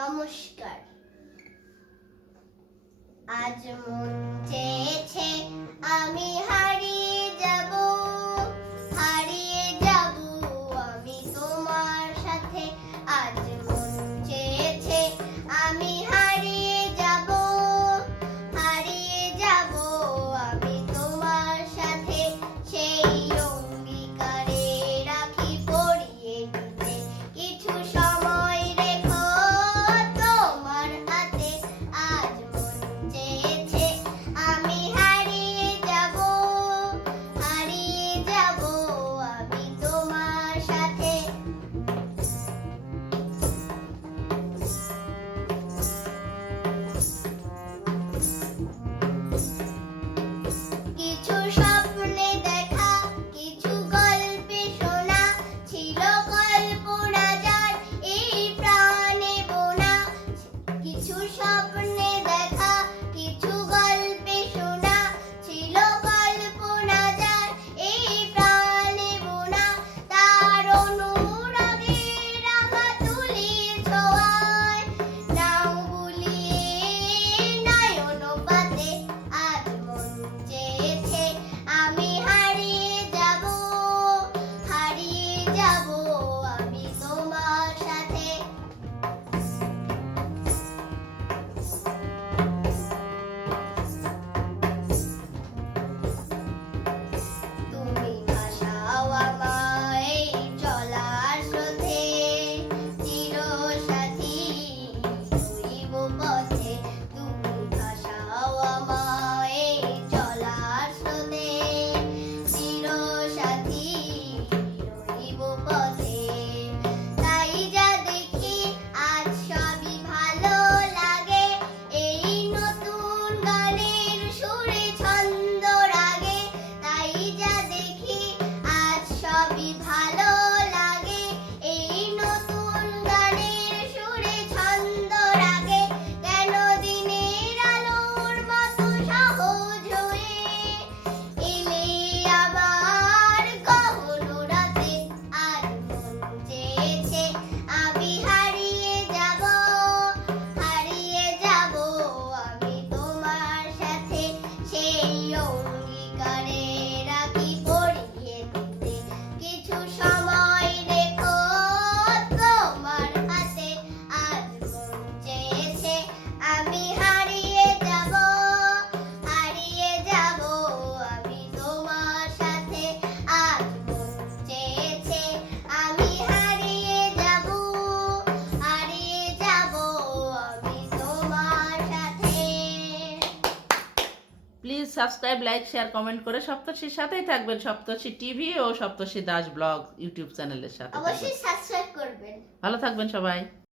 নমস্কার। আজ মন চেয়েছে সাবস্ক্রাইব লাইক শেয়ার কমেন্ট করে সপ্তর্ষির সাথেই থাকবেন সপ্তর্ষি টিভি ও সপ্তর্ষি দাস ব্লগ ইউটিউব চ্যানেলের সাথে। অবশ্যই সাবস্ক্রাইব করবেন। ভালো থাকবেন সবাই।